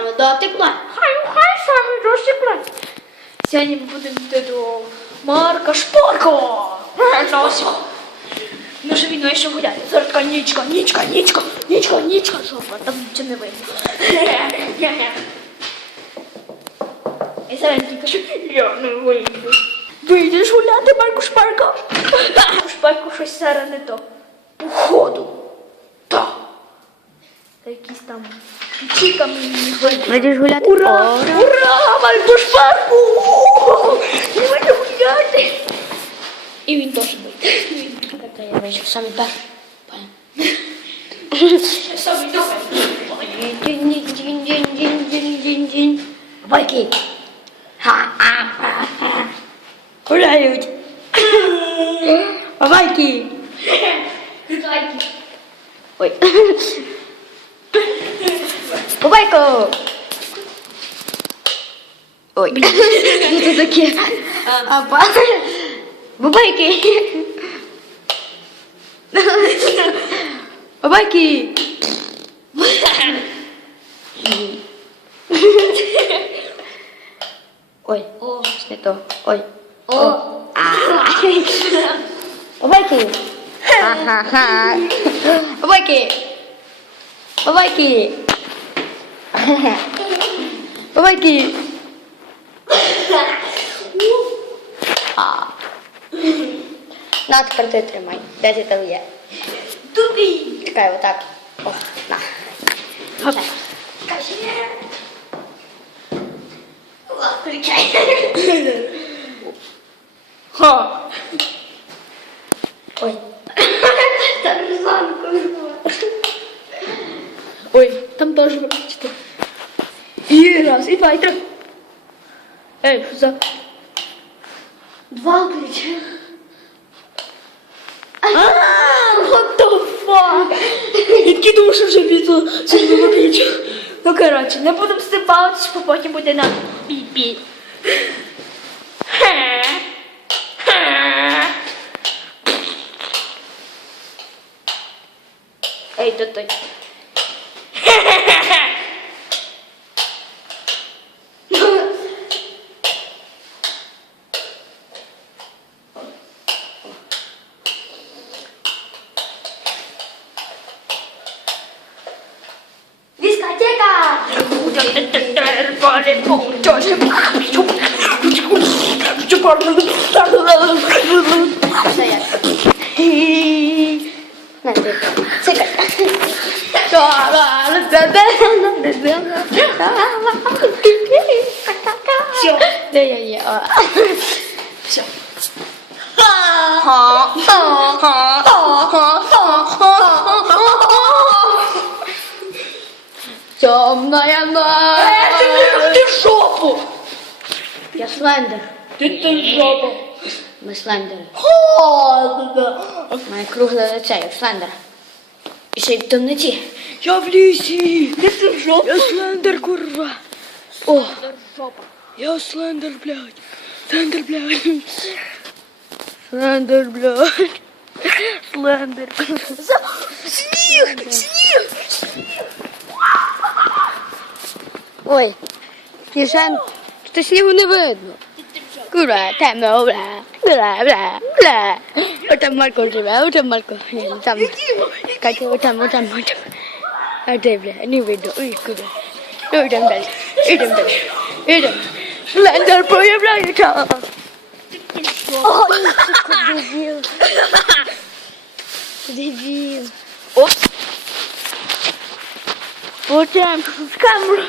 вами до тепла. Хай, хай саме розсіплять. Сьогодні ми будемо йти до Марка Шпорко. Ось. Ну що він вийшов гуляти. Зараз така нічка, нічка, нічка, нічка, нічка. Жопа, там нічого не видно. І зараз він каже, я не вийду. Вийдеш гуляти, Марку Шпарко? Марку Шпарко щось зараз не то. Походу. Так. Та якісь там чіка мені. Будеш гуляти? Ура! Ура! Марку Шпарку! Я буду гуляти! І він теж. Та я вийшов саме. Дінь-дінь-дінь-дінь-дінь-дінь. Байки. Гуляють. Байки. Ой. Бабайко. Ой. Що це таке? А, ба- Бабайки. Бабайки. Ой. О. Не то. Ой. О. Бабайки. Ха-ха-ха. Бабайки. Бабайки. А. На, тепер ти тримай. Де ти там є? Тобі. Чекай, отак. О, на. Хоп. Включай. Ха. Ой. Тарзанку. Ой, там теж виключити. Раз, і два, і три. Ей, за... Два ключі. А, what the fuck? Які що вже відео сьогодні виключу. Ну, коротше, не будемо з бо потім буде на пі-пі. Ей, то той. Дискотека. Це я. На, ти. Цикай. Все. Де я є? А. Все. Темная слендер. Ти ти в жопу! Ми слендери. Має кругле лице, як слендер. І ще й в темноті. Я в лісі! Ти ти в жопу! Я слендер, курва. О, Жопа. Я слендер, блядь. Слендер, блядь. Слендер, блядь. Слендер. Сніг! Сніг! ой. Кішан, що снігу не видно. Кура, темно, бля, бля, бля, бля. Отам Марко живе, отам Марко. Ні, там. Катя, отам, отам, отам. А де, бля, не видно. Ой, куди. Ну, далі. Йдемо далі. Йдемо. Слендер появляється. Ой, сука, дебіл. Дебіл. О! Потім в камеру.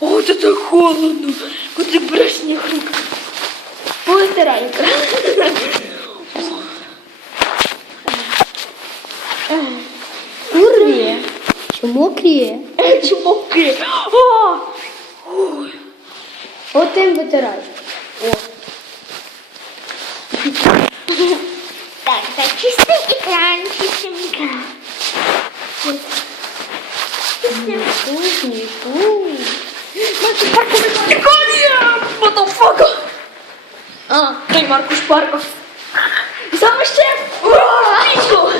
О, це так холодно. Куди береш сніг рук? Повитирай. Курві. Чи мокрі? Чумаки. О! Ой. Отим витирай. Так, так, чистий екран, чистий екран. Кухні, кухні. Маркус Парков, Іконія! Мотофоко! А, той Маркус Парков. І саме ще! Річку!